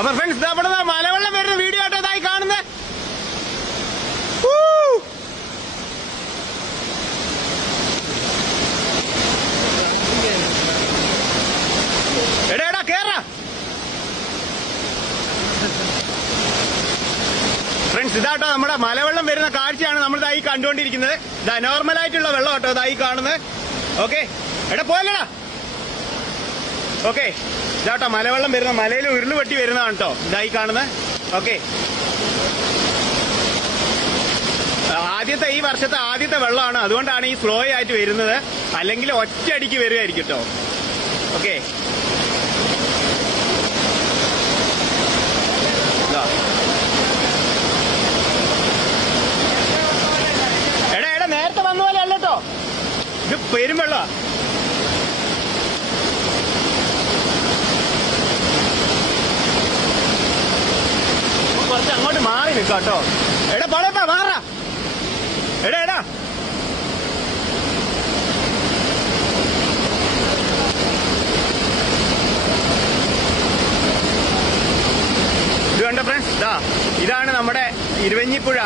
അപ്പൊ ഫ്രണ്ട്സ് ഇതാ ഇവിടെ മലവെള്ളം വരുന്ന വീഡിയോ ആയിട്ട് ഇതായി കാണുന്നത് എടാ എടാ കേറ. ഫ്രണ്ട്സ് ഇതാട്ടോ നമ്മുടെ മലവെള്ളം വരുന്ന കാഴ്ചയാണ് നമ്മൾ ഇതായി കണ്ടുകൊണ്ടിരിക്കുന്നത്. ഇതാ നോർമലായിട്ടുള്ള വെള്ളം കേട്ടോ ഇതായി കാണുന്നത് ഓക്കെ എടാ പോയല്ലടാ. ഓക്കെ ഇതാട്ടോ മലവെള്ളം വരുന്ന മലയിൽ ഉരുൾ വെട്ടി വരുന്നതാണ് കേട്ടോ ഇതായി കാണുന്നത് ഓക്കെ ആദ്യത്തെ ഈ വർഷത്തെ ആദ്യത്തെ വെള്ളമാണ്. അതുകൊണ്ടാണ് ഈ സ്ലോ ആയിട്ട് വരുന്നത്. അല്ലെങ്കിൽ ഒറ്റയടിക്ക് വരികയായിരിക്കും കേട്ടോ ഓക്കെ എടാ എടാ നേരത്തെ വന്ന പോലെ അല്ലട്ടോ ഇത് പെരുമ്പെള്ള കുറച്ച് അങ്ങോട്ട് മാറി നിൽക്കാം കേട്ടോ. എടാ പടയപ്പാ മാറാ. എടാ എടാ. ഇത് കണ്ട ഫ്രണ്ട്സ് ഇതാ ഇതാണ് നമ്മുടെ ഇരുവഞ്ഞിപ്പുഴ.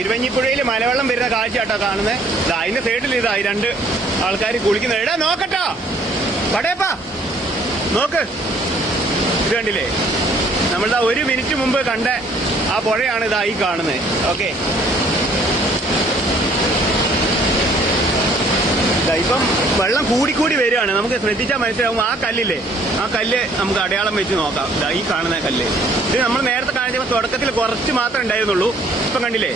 ഇരുവഞ്ഞിപ്പുഴയിൽ മലവെള്ളം വരുന്ന കാഴ്ച കേട്ടോ കാണുന്നത് ഇതാ അതിന്റെ സൈഡിൽ ഇതാ ഈ രണ്ട് ആൾക്കാർ കുളിക്കുന്നത്. എടാ നോക്കട്ടോ. പടയപ്പാ നോക്ക്. ഇത് കണ്ടില്ലേ? നമ്മളിതാ ഒരു മിനിറ്റ് മുമ്പ് കണ്ട ആ പുഴയാണ് ഇതാ ഈ കാണുന്നത് ഓക്കെ. ഇപ്പം വെള്ളം കൂടിക്കൂടി വരികയാണ്. നമുക്ക് ശ്രദ്ധിച്ചാൽ മനസ്സിലാവും ആ കല്ലില്ലേ? ആ കല്ല് നമുക്ക് അടയാളം വെച്ച് നോക്കാം. ദാ ഈ കാണുന്ന കല്ല്. ഇത് നമ്മൾ നേരത്തെ കാണിച്ചപ്പോൾ തുടക്കത്തിൽ കുറച്ച് മാത്രമേ ഉണ്ടായിരുന്നുള്ളൂ. ഇപ്പം കണ്ടില്ലേ?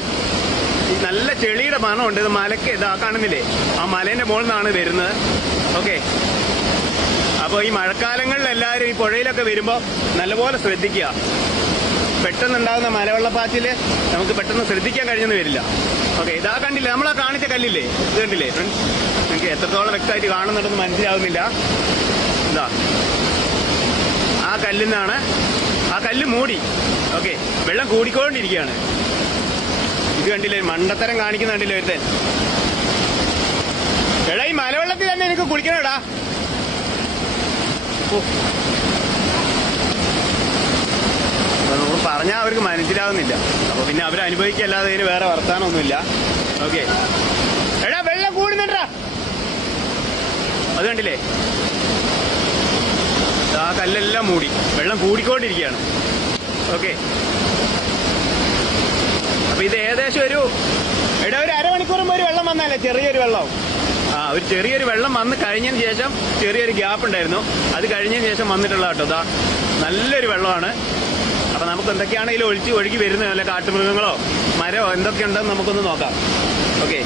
നല്ല ചെളിയുടെ മണമുണ്ട്. ഇത് മലക്ക് ഇതാ കാണുന്നില്ലേ? ആ മലേന്റെ മുകളിൽ നിന്നാണ് വരുന്നത്. ഓക്കെ. അപ്പോൾ ഈ മഴക്കാലങ്ങളിൽ എല്ലാവരും ഈ പുഴയിലൊക്കെ വരുമ്പോൾ നല്ലപോലെ ശ്രദ്ധിക്കുക. പെട്ടെന്നുണ്ടാകുന്ന മലവെള്ളപ്പാച്ചിൽ നമുക്ക് പെട്ടെന്ന് ശ്രദ്ധിക്കാൻ കഴിഞ്ഞെന്ന് വരില്ല. ഓക്കെ ഇതാ കണ്ടില്ലേ? നമ്മളാ കാണിച്ച കല്ലില്ലേ? ഇത് കണ്ടില്ലേ? ഫ്രണ്ട്സ് നിങ്ങൾക്ക് എത്രത്തോളം വ്യക്തമായിട്ട് കാണുന്നുണ്ടെന്ന് മനസ്സിലാവുന്നില്ല. എന്താ ആ കല്ലിൽ നിന്നാണ് ആ കല്ല് മൂടി. ഓക്കെ വെള്ളം കൂടിക്കൊണ്ടിരിക്കുകയാണ്. ഇത് കണ്ടില്ലേ? മണ്ടത്തരം കാണിക്കുന്നുണ്ടല്ലോ ഒരുത്തൻ? എടാ ഈ മലവെള്ളത്തിൽ തന്നെ എനിക്ക് കുളിക്കണടാ. അപ്പൊ പറഞ്ഞാൽ അവർക്ക് മനസ്സിലാവുന്നില്ല. അപ്പൊ പിന്നെ അവർ അനുഭവിക്കല്ലാതെ ഇതിന് വേറെ വർത്താനമൊന്നുമില്ല ഓക്കെ. എടാ വെള്ളം കൂടുന്നുണ്ടാ അത് കണ്ടില്ലേ? ആ കല്ലെല്ലാം മൂടി. വെള്ളം കൂടിക്കൊണ്ടിരിക്കുകയാണ്. ഓക്കെ. അപ്പൊ ഇത് ഏകദേശം ഒരു എടാ ഒരു അരമണിക്കൂറും ഒരു വെള്ളം വന്നാലേ ചെറിയൊരു വെള്ളം ഒരു ചെറിയൊരു വെള്ളം വന്ന് കഴിഞ്ഞതിന് ശേഷം ചെറിയൊരു ഗ്യാപ്പ് ഉണ്ടായിരുന്നു. അത് കഴിഞ്ഞതിന് ശേഷം വന്നിട്ടുള്ള കേട്ടോ ഇതാ നല്ലൊരു വെള്ളമാണ്. അപ്പൊ നമുക്ക് എന്തൊക്കെയാണ് ഇതിൽ ഒഴിച്ച് ഒഴുകി വരുന്നത് വല്ല കാട്ടുമൃഗങ്ങളോ മരമോ എന്തൊക്കെയുണ്ടെന്ന് നമുക്കൊന്ന് നോക്കാം. ഓക്കെ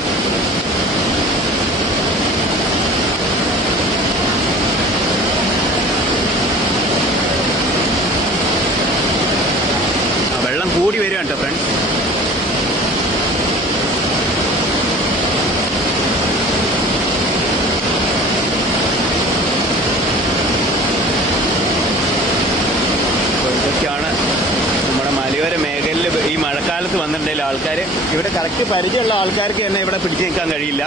വെള്ളം കൂടി വരിക കേട്ടോ ഫ്രണ്ട്സ് അപ്പോൾ ഇതൊക്കെയാണ് നമ്മുടെ മലയോര മേഖലയിൽ ഈ മഴക്കാലത്ത് വന്നിട്ടുണ്ടെങ്കിൽ ആൾക്കാർ ഇവിടെ കറക്റ്റ് പരിചയമുള്ള ആൾക്കാർക്ക് തന്നെ ഇവിടെ പിടിച്ചു നിൽക്കാൻ കഴിയില്ല.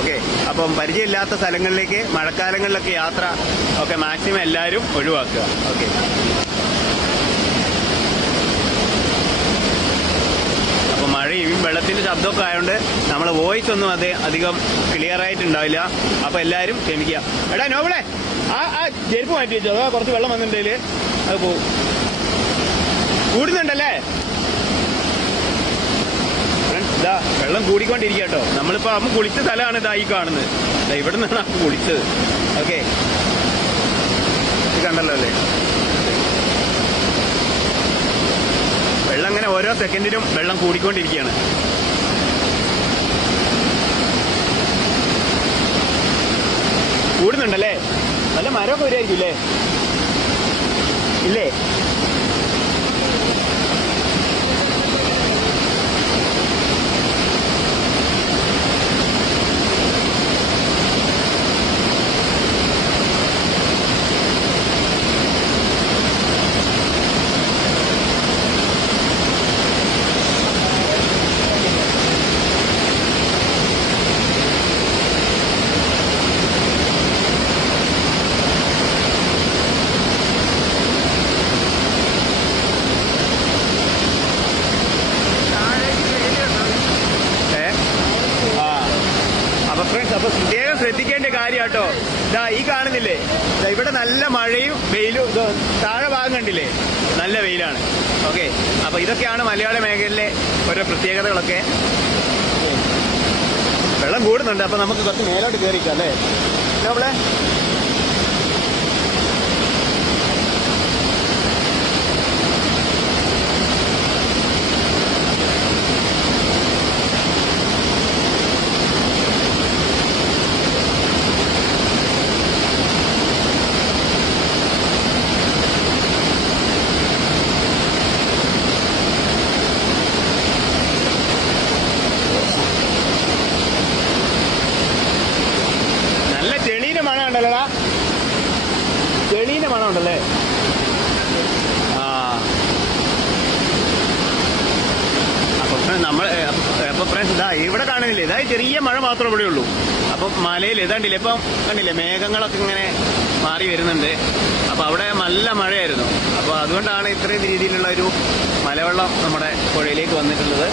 ഓക്കെ അപ്പം പരിചയമില്ലാത്ത സ്ഥലങ്ങളിലേക്ക് മഴക്കാലങ്ങളിലൊക്കെ യാത്ര ഒക്കെ മാക്സിമം എല്ലാവരും ഒഴിവാക്കുക. ഓക്കെ അപ്പം മഴയും വെള്ളത്തിന്റെ ശബ്ദമൊക്കെ ആയതുകൊണ്ട് നമ്മൾ വോയിസ് ഒന്നും അത് അധികം ക്ലിയർ ആയിട്ടുണ്ടാവില്ല. അപ്പൊ എല്ലാവരും ക്ഷമിക്കുക. എടാ നോബിളെ ആ ആ ചെരുപ്പ് മാറ്റി വെച്ചോ. കുറച്ച് വെള്ളം വന്നിട്ടുണ്ടെങ്കിൽ അത് പോവും. കൂടുന്നുണ്ടല്ലേ Friends, ഇതാ വെള്ളം കൂടിക്കൊണ്ടിരിക്കുക കേട്ടോ. നമ്മളിപ്പോ അമ്മ കുളിച്ച സ്ഥലമാണ് ഇതായി കാണുന്നത്. ഇവിടെ നിന്നാണ് അമ്മ കുളിച്ചത്. ഓക്കെ. കണ്ടല്ലോ അല്ലേ? വെള്ളം അങ്ങനെ ഓരോ സെക്കൻഡിലും വെള്ളം കൂടിക്കൊണ്ടിരിക്കുകയാണ്. കൂടുന്നുണ്ടല്ലേ? നല്ല മരമൊക്കെ വരുമായിരിക്കും ഇല്ലേ? ഇല്ലേ ഏ ആ അപ്പൊ പ്രത്യേകം ശ്രദ്ധിക്കേണ്ട കാര്യം കേട്ടോ ഇതാ ഈ കാണുന്നില്ലേ? ഇവിടെ നല്ല മഴയും വെയിലും താഴെ ഭാഗം കണ്ടില്ലേ? നല്ല വെയിലാണ്. ഓക്കെ. അപ്പൊ ഇതൊക്കെയാണ് മലയാള മേഖലയിലെ ഓരോ പ്രത്യേകതകളൊക്കെ. വെള്ളം കൂടുന്നുണ്ട് അപ്പൊ നമുക്ക് കുറച്ച് മേലോട്ട് കയറിക്കാം അല്ലേ? നമ്മളെ ഉണ്ടല്ലേ? ആ. നമ്മൾ അപ്പൊ ഫ്രണ്ട്സ് ഇതാ ഇവിടെ കാണുന്നില്ല? ഇതായി ചെറിയ മഴ മാത്രമേ ഇവിടെ ഉള്ളൂ. അപ്പൊ മലയിൽ ഇതാണ്ടില്ല ഇപ്പം കണ്ടില്ലേ? മേഘങ്ങളൊക്കെ ഇങ്ങനെ മാറി വരുന്നുണ്ട്. അപ്പൊ അവിടെ നല്ല മഴയായിരുന്നു. അപ്പൊ അതുകൊണ്ടാണ് ഇത്രയും രീതിയിലുള്ള ഒരു മലവെള്ളം നമ്മുടെ പുഴയിലേക്ക് വന്നിട്ടുള്ളത്.